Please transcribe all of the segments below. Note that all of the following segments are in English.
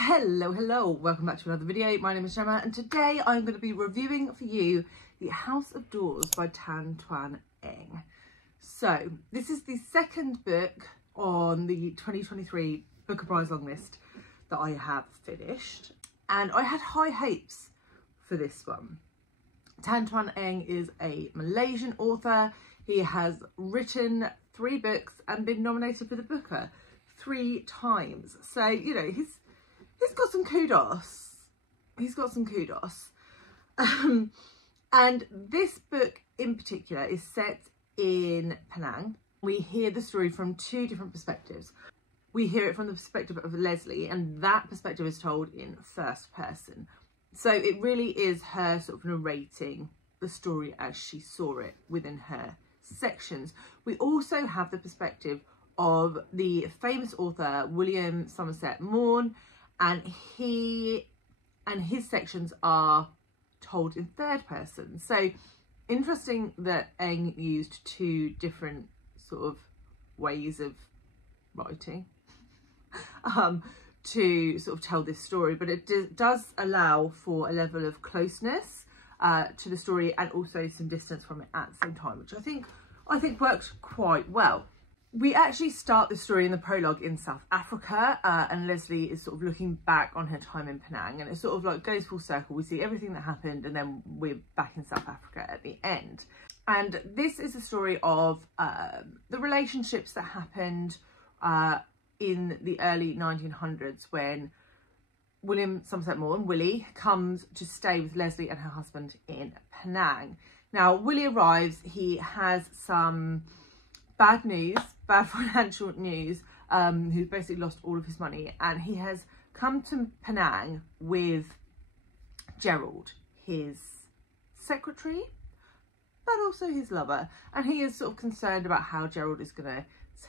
Hello, welcome back to another video. My name is Gemma and today I'm going to be reviewing for you The House of Doors by Tan Twan Eng. So this is the second book on the 2023 Booker Prize long list that I have finished, and I had high hopes for this one. Tan Twan Eng is a Malaysian author. He has written 3 books and been nominated for the Booker 3 times. So, you know, he's got some kudos. He's got some kudos. And this book in particular is set in Penang. We hear the story from 2 different perspectives. We hear it from the perspective of Leslie, and that perspective is told in first person. So it really is her sort of narrating the story as she saw it within her sections. We also have the perspective of the famous author William Somerset Maugham, and his sections are told in third person. So interesting that Eng used 2 different sort of ways of writing to sort of tell this story, but it does allow for a level of closeness to the story and also some distance from it at the same time, which I think worked quite well. We actually start the story in the prologue in South Africa, and Leslie is sort of looking back on her time in Penang, and it sort of like goes full circle. We see everything that happened and then we're back in South Africa at the end. And this is a story of the relationships that happened in the early 1900s when William Somerset Maugham, Willie, comes to stay with Leslie and her husband in Penang. Now, Willie arrives, he has some bad financial news, who's basically lost all of his money, and he has come to Penang with Gerald, his secretary, but also his lover, and he is sort of concerned about how Gerald is going to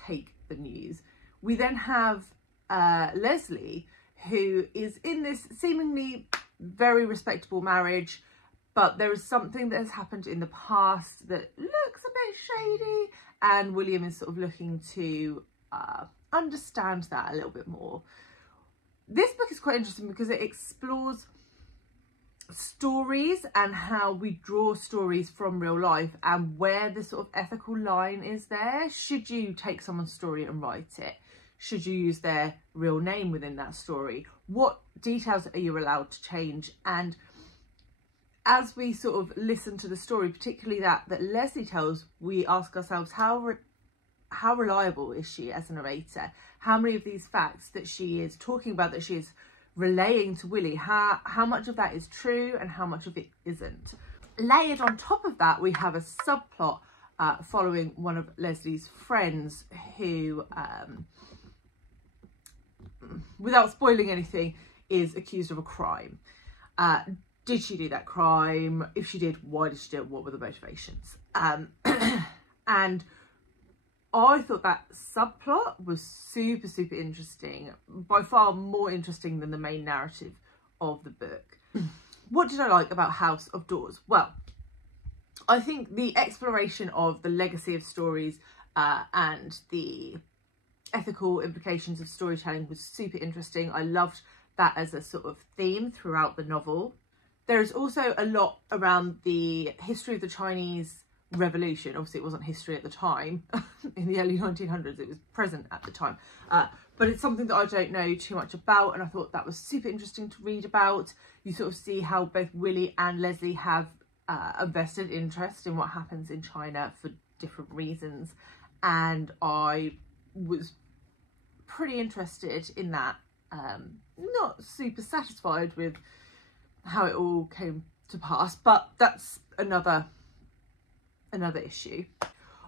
take the news. We then have Leslie, who is in this seemingly very respectable marriage, but there is something that has happened in the past that looks a bit shady, and William is sort of looking to understand that a little bit more. This book is quite interesting because it explores stories and how we draw stories from real life and where the sort of ethical line is there. Should you take someone's story and write it? Should you use their real name within that story? What details are you allowed to change? And as we sort of listen to the story, particularly that Leslie tells, we ask ourselves, how reliable is she as a narrator? How many of these facts that she is talking about, that she is relaying to Willie, how much of that is true and how much of it isn't? Layered on top of that, we have a subplot following one of Leslie's friends who, without spoiling anything, is accused of a crime. Did she do that crime? If she did, why did she do it? What were the motivations? And I thought that subplot was super interesting, by far more interesting than the main narrative of the book. What did I like about House of Doors? Well, I think the exploration of the legacy of stories and the ethical implications of storytelling was super interesting. I loved that as a sort of theme throughout the novel. There is also a lot around the history of the Chinese Revolution. Obviously, it wasn't history at the time. In the early 1900s, it was present at the time. But it's something that I don't know too much about, and I thought that was super interesting to read about. You sort of see how both Willie and Leslie have a vested interest in what happens in China for different reasons, and I was pretty interested in that. Not super satisfied with how it all came to pass, but that's another issue.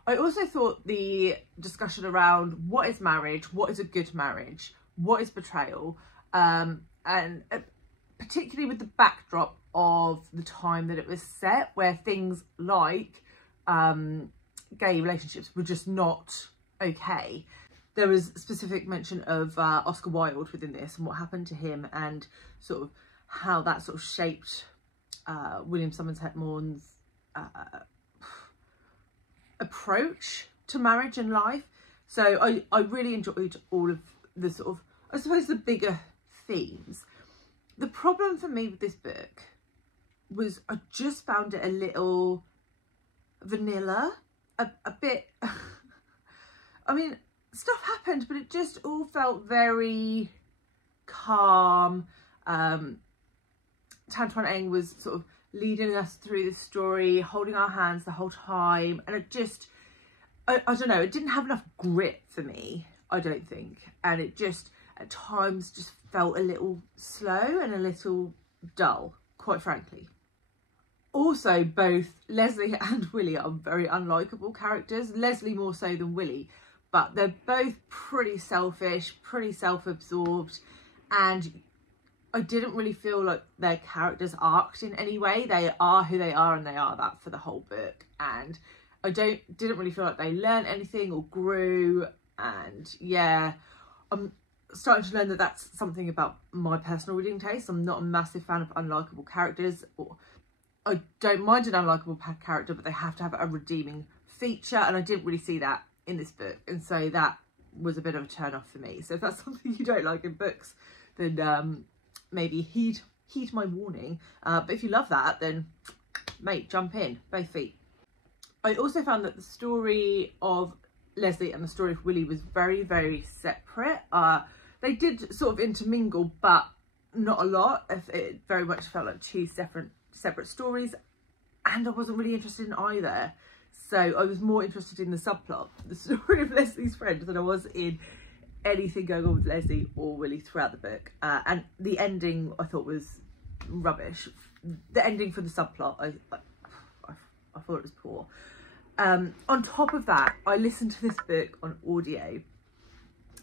I also thought the discussion around what is marriage, what is a good marriage, what is betrayal, and particularly with the backdrop of the time that it was set, where things like gay relationships were just not okay. There was specific mention of Oscar Wilde within this and what happened to him, and sort of how that sort of shaped William Somerset Maugham's approach to marriage and life. So I really enjoyed all of the sort of, I suppose, the bigger themes. The problem for me with this book was I just found it a little vanilla, a bit, I mean, stuff happened, but it just all felt very calm. Tan Twan Eng was sort of leading us through the story, holding our hands the whole time, and it just, I don't know, it didn't have enough grit for me, I don't think, and it just at times just felt a little slow and a little dull, quite frankly. Also, both Leslie and Willie are very unlikable characters, Leslie more so than Willie, but they're both pretty selfish, pretty self-absorbed, and I didn't really feel like their characters arced in any way. They are who they are, and they are that for the whole book, and I didn't really feel like they learned anything or grew. And yeah, I'm starting to learn that that's something about my personal reading taste. I'm not a massive fan of unlikable characters. I don't mind an unlikable character, but they have to have a redeeming feature, and I didn't really see that in this book, and so that was a bit of a turn off for me. So if that's something you don't like in books, then maybe heed my warning. But if you love that, then mate, jump in, both feet. I also found that the story of Leslie and the story of Willie was very, very separate. They did sort of intermingle, but not a lot. It very much felt like two separate stories, and I wasn't really interested in either. So I was more interested in the subplot, the story of Leslie's friend, than I was in anything going on with Leslie or Willie throughout the book. And the ending I thought was rubbish. The ending for the subplot, I thought it was poor. On top of that, I listened to this book on audio,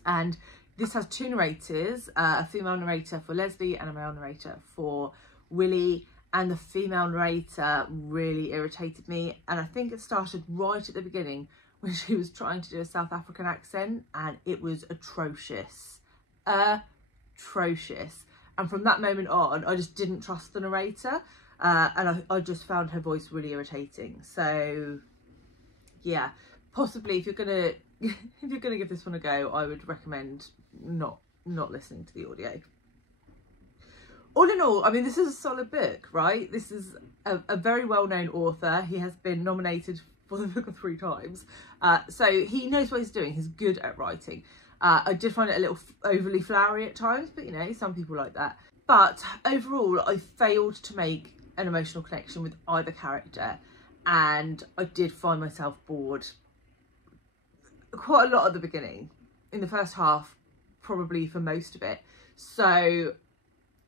and this has two narrators, a female narrator for Leslie and a male narrator for Willie, and the female narrator really irritated me, and I think it started right at the beginning when she was trying to do a South African accent, and it was atrocious. Atrocious. And from that moment on, I just didn't trust the narrator, and I just found her voice really irritating. So yeah, possibly if you're gonna give this one a go, I would recommend not listening to the audio. All in all, I mean, this is a solid book, right? This is a very well-known author. He has been nominated for the book 3 times. So he knows what he's doing. He's good at writing. I did find it a little overly flowery at times, but you know, some people like that. But overall, I failed to make an emotional connection with either character, and I did find myself bored quite a lot at the beginning. In the first half, probably for most of it. So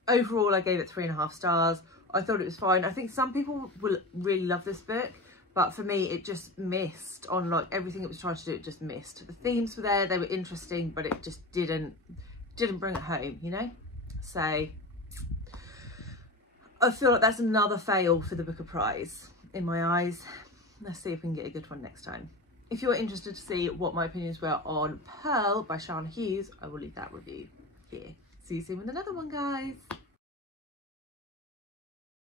overall, I gave it 3.5 stars. I thought it was fine. I think some people will really love this book, but for me, it just missed on like everything it was trying to do. It just missed. The themes were there, they were interesting, but it just didn't bring it home, you know? So I feel like that's another fail for the Booker Prize in my eyes. Let's see if we can get a good one next time. If you're interested to see what my opinions were on Pearl by Shana Hughes, I will leave that review here. See you soon with another one, guys.